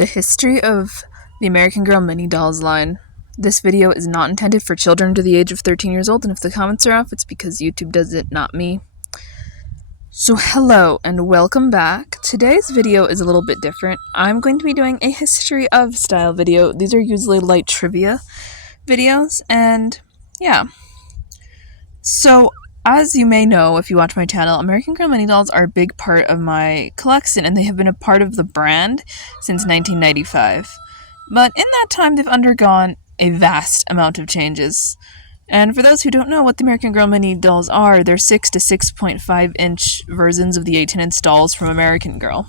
The history of the American Girl mini dolls line. This video is not intended for children under the age of 13 years old, and if the comments are off, it's because YouTube does it, not me. So hello and welcome back. Today's video is a little bit different. I'm going to be doing a history of style video. These are usually light trivia videos, and yeah. So as you may know if you watch my channel, American Girl mini dolls are a big part of my collection, and they have been a part of the brand since 1995. But in that time, they've undergone a vast amount of changes. And for those who don't know what the American Girl mini dolls are, they're 6 to 6.5 inch versions of the 18-inch dolls from American Girl.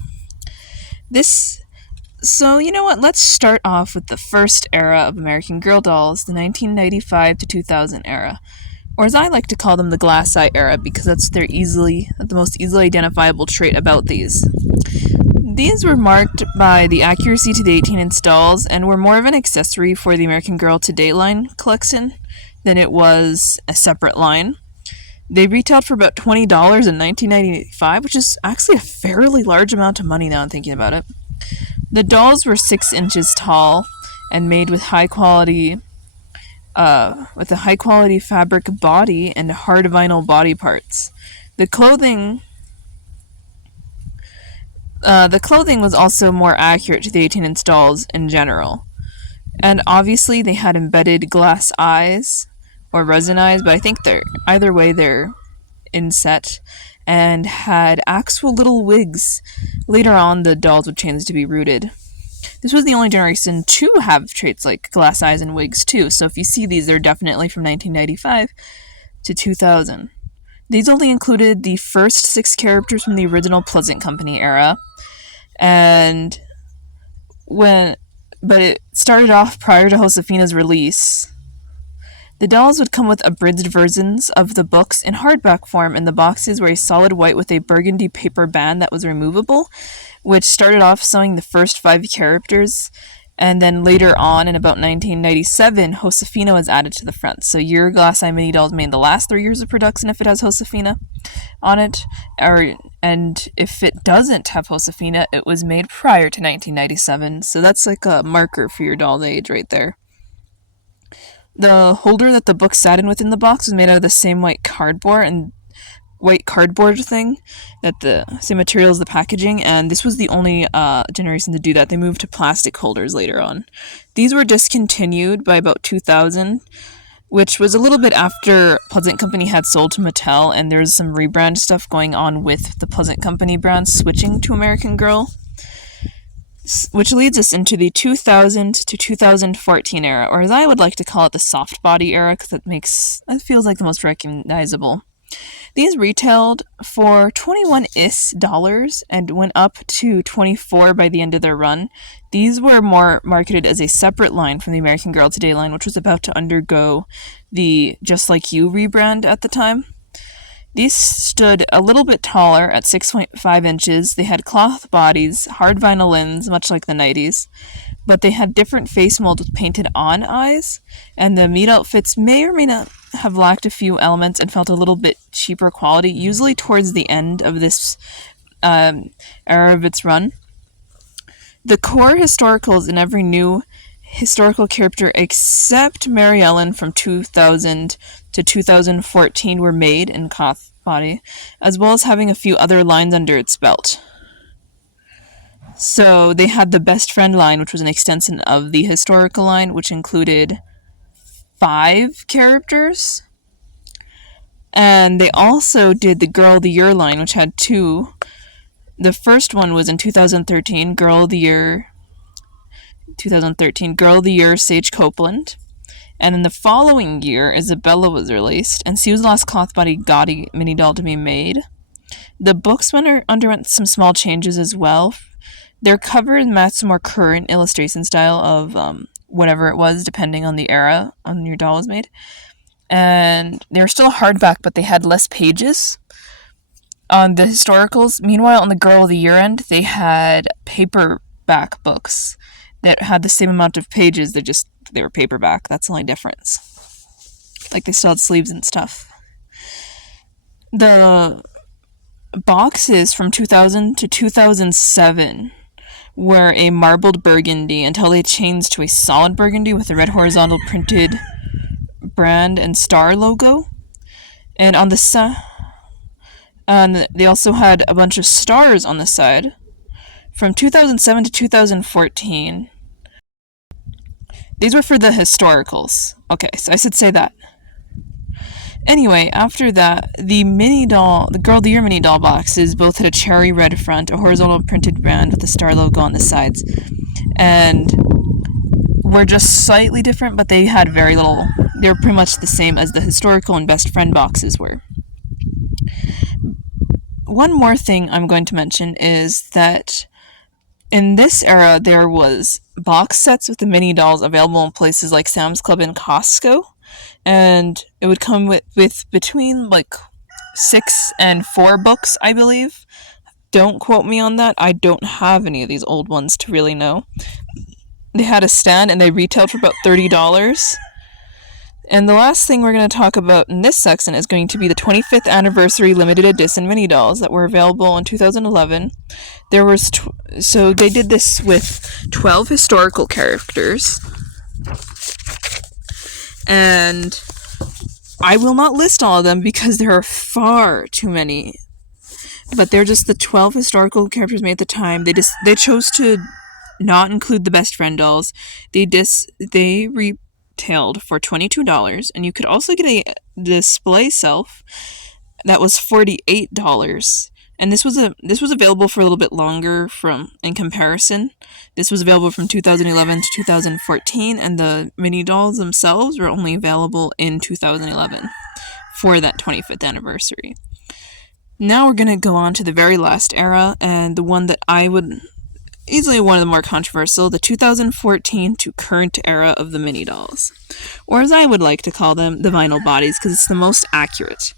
So you know what, let's start off with the first era of American Girl dolls, the 1995 to 2000 era. Or as I like to call them, the glass eye era, because that's the most easily identifiable trait about these. These were marked by the accuracy to the 18-inch dolls and were more of an accessory for the American Girl Today line collection than it was a separate line. They retailed for about $20 in 1995, which is actually a fairly large amount of money now I'm thinking about it. The dolls were 6 inches tall and made with a high quality fabric body and hard vinyl body parts. The clothing was also more accurate to the 18-inch dolls in general. And obviously they had embedded glass eyes or resin eyes, but I think either way they're inset, and had actual little wigs. Later on the dolls would change to be rooted. This was the only generation to have traits like glass eyes and wigs too, so if you see these, they're definitely from 1995 to 2000. These only included the first 6 characters from the original Pleasant Company era, but it started off prior to Josefina's release. The dolls would come with abridged versions of the books in hardback form, and the boxes were a solid white with a burgundy paper band that was removable, which started off showing the first 5 characters, and then later on, in about 1997, Josefina was added to the front. So your Glass Eye mini dolls made the last 3 years of production if it has Josefina on it, and if it doesn't have Josefina, it was made prior to 1997. So that's like a marker for your doll's age right there. The holder that the book sat in within the box was made out of the same white cardboard thing, same material as the packaging, and this was the only generation to do that. They moved to plastic holders later on. These were discontinued by about 2000, which was a little bit after Pleasant Company had sold to Mattel, and there's some rebrand stuff going on with the Pleasant Company brand switching to American Girl, which leads us into the 2000 to 2014 era, or as I would like to call it, the soft body era, because it feels like the most recognizable. These retailed for $21 and went up to $24 by the end of their run. These were more marketed as a separate line from the American Girl Today line, which was about to undergo the Just Like You rebrand at the time. These stood a little bit taller at 6.5 inches. They had cloth bodies, hard vinyl limbs, much like the 90s, but they had different face molds with painted on eyes, and the meat outfits may or may not have lacked a few elements and felt a little bit cheaper quality, usually towards the end of this era of its run. The core historicals in every new historical character except Mary Ellen from 2000 to 2014 were made in cloth body, as well as having a few other lines under its belt. So they had the Best Friend line, which was an extension of the historical line, which included 5 characters. And they also did the Girl of the Year line, which had 2. The first one was in 2013, Girl of the Year, Sage Copeland. And then the following year, Isabella was released, and she was the last cloth body gaudy mini doll to be made. The books underwent some small changes as well. Their covers matched a more current illustration style of whatever it was, depending on the era when your doll was made. And they were still hardback, but they had less pages on the historicals. Meanwhile, on the Girl of the Year end, they had paperback books that had the same amount of pages. They were paperback. That's the only difference. Like, they still had sleeves and stuff. The boxes from 2000 to 2007 were a marbled burgundy until they changed to a solid burgundy with a red horizontal printed brand and star logo. And on the side, and they also had a bunch of stars on the side. From 2007 to 2014, these were for the historicals. Okay, so I should say that. Anyway, after that, the Girl of the Year mini doll boxes both had a cherry red front, a horizontal printed brand with a star logo on the sides, and were just slightly different, but they had very little. They were pretty much the same as the historical and best friend boxes were. One more thing I'm going to mention is that in this era, there was box sets with the mini dolls available in places like Sam's Club and Costco, and it would come with between like 6 and 4 books, I believe. Don't quote me on that. I don't have any of these old ones to really know. They had a stand and they retailed for about $30. And the last thing we're going to talk about in this section is going to be the 25th anniversary limited edition mini dolls that were available in 2011. So they did this with 12 historical characters. And I will not list all of them because there are far too many. But they're just the 12 historical characters made at the time. They chose to not include the best friend dolls. They retailed for $22, and you could also get a display shelf that was $48. And this was available for a little bit longer in comparison. This was available from 2011 to 2014, and the mini dolls themselves were only available in 2011 for that 25th anniversary. Now we're going to go on to the very last era, and the one that I would easily one of the more controversial, the 2014 to current era of the mini dolls, or as I would like to call them, the vinyl bodies, because it's the most accurate.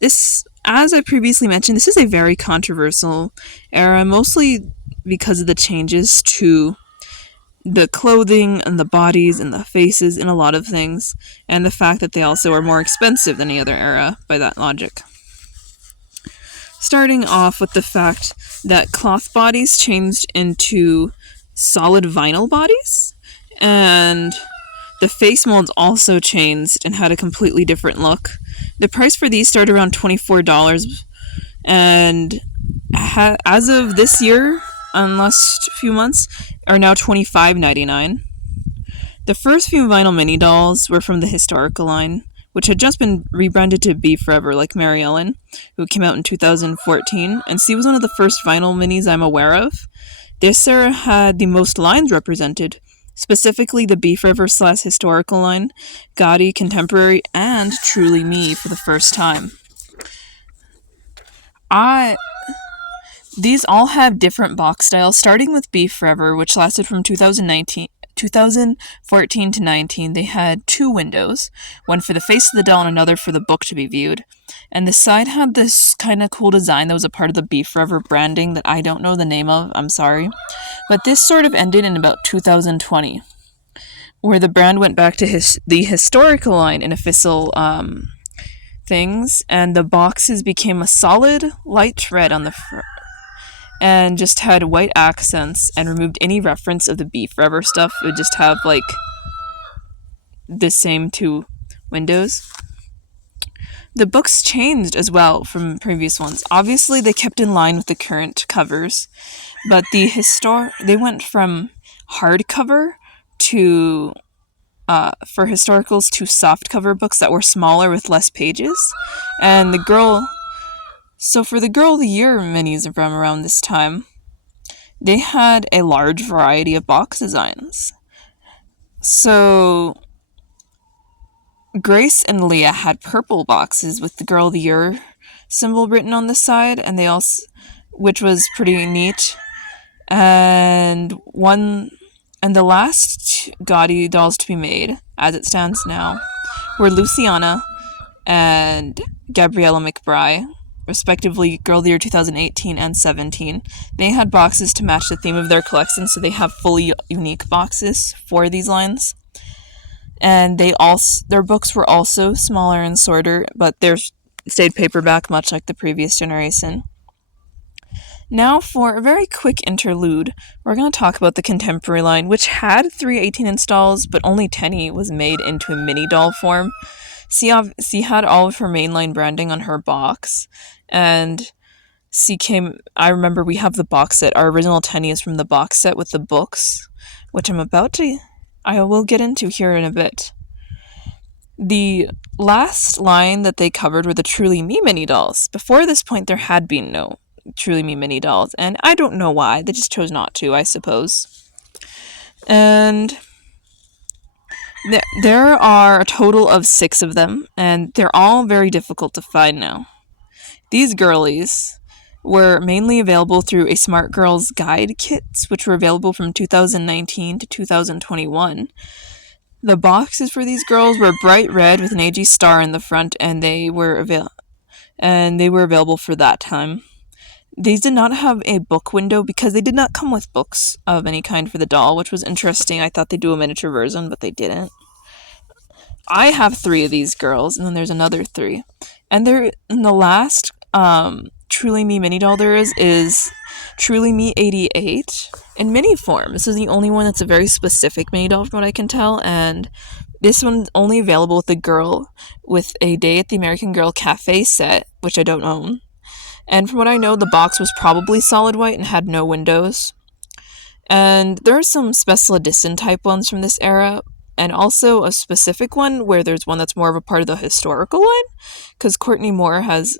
This, as I previously mentioned, this is a very controversial era, mostly because of the changes to the clothing and the bodies and the faces and a lot of things, and the fact that they also are more expensive than any other era by that logic. Starting off with the fact that cloth bodies changed into solid vinyl bodies, and the face molds also changed and had a completely different look. The price for these started around $24, and as of this year, in the last few months, are now $25.99. The first few vinyl mini dolls were from the historical line, which had just been rebranded to Be Forever, like Mary Ellen, who came out in 2014, and she was one of the first vinyl minis I'm aware of. This era had the most lines represented, specifically the Be Forever / historical line, Gaudy, Contemporary, and Truly Me for the first time. These all have different box styles, starting with Be Forever, which lasted from 2014 to 19. They had 2 windows, one for the face of the doll and another for the book to be viewed. And the side had this kind of cool design that was a part of the Be Forever branding that I don't know the name of, I'm sorry. But this sort of ended in about 2020, where the brand went back to the historical line in official things, and the boxes became a solid light red on the front, and just had white accents and removed any reference of the Be Forever stuff. It would just have like the same 2 windows. The books changed as well from previous ones. Obviously, they kept in line with the current covers, but they went from hardcover to for historicals to soft cover books that were smaller with less pages. And for the Girl of the Year minis from around this time, they had a large variety of box designs. So Grace and Leah had purple boxes with the Girl of the Year symbol written on the side, and which was pretty neat. And the last Gaudy dolls to be made, as it stands now, were Luciana and Gabriella McBride, respectively Girl of the Year 2018 and 17. They had boxes to match the theme of their collection, so they have fully unique boxes for these lines. And their books were also smaller and shorter, but they stayed paperback, much like the previous generation. Now, for a very quick interlude, we're going to talk about the contemporary line, which had 318 installs, but only Tenny was made into a mini doll form. She had all of her mainline branding on her box, and I remember we have the box set. Our original Tenny is from the box set with the books, which I will get into here in a bit. The last line that they covered were the Truly Me mini dolls. Before this point, there had been no Truly Me mini dolls, and I don't know why. They just chose not to, I suppose. And there are a total of 6 of them, and they're all very difficult to find now. These girlies were mainly available through a Smart Girls Guide kits, which were available from 2019 to 2021. The boxes for these girls were bright red with an AG star in the front, and they were available for that time. These did not have a book window because they did not come with books of any kind for the doll, which was interesting. I thought they'd do a miniature version, but they didn't. I have 3 of these girls, and then there's another 3. And the last Truly Me mini doll there is Truly Me 88 in mini form. This is the only one that's a very specific mini doll from what I can tell, and this one's only available with the girl with a Day at the American Girl Cafe set, which I don't own. And from what I know, the box was probably solid white and had no windows. And there are some special edition type ones from this era, and also a specific one where there's one that's more of a part of the historical line, because Courtney Moore has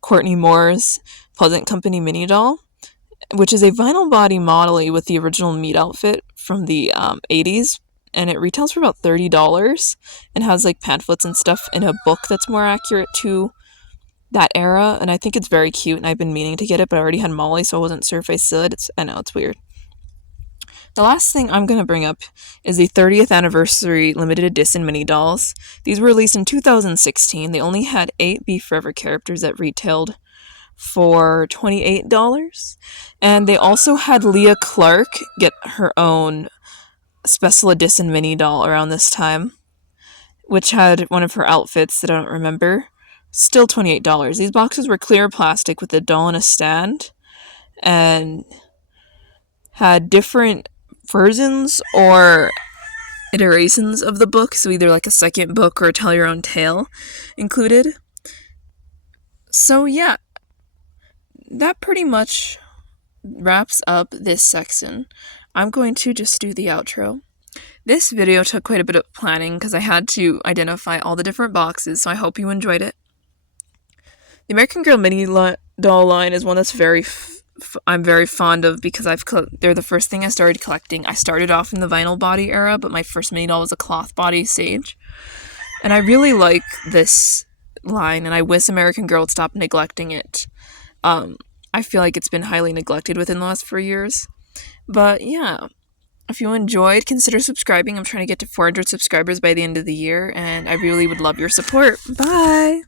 Courtney Moore's Pleasant Company mini doll, which is a vinyl body model with the original meat outfit from the 80s, and it retails for about $30 and has like pamphlets and stuff in a book that's more accurate to that era, and I think it's very cute, and I've been meaning to get it, but I already had Molly, so I wasn't sure if I should. I know, it's weird. The last thing I'm going to bring up is the 30th anniversary limited edition mini dolls. These were released in 2016. They only had 8 Be Forever characters that retailed for $28. And they also had Leah Clark get her own special edition mini doll around this time, which had one of her outfits that I don't remember. Still $28. These boxes were clear plastic with a doll in a stand and had different versions or iterations of the book, so either like a second book or a tell your own tale included. So yeah, that pretty much wraps up this section. I'm going to just do the outro. This video took quite a bit of planning because I had to identify all the different boxes, so I hope you enjoyed it. The American Girl mini doll line is one that's I'm very fond of because they're the first thing I started collecting. I started off in the vinyl body era, but my first mini doll was a cloth body Sage. And I really like this line, and I wish American Girl would stop neglecting it. I feel like it's been highly neglected within the last 4 years. But yeah, if you enjoyed, consider subscribing. I'm trying to get to 400 subscribers by the end of the year, and I really would love your support. Bye!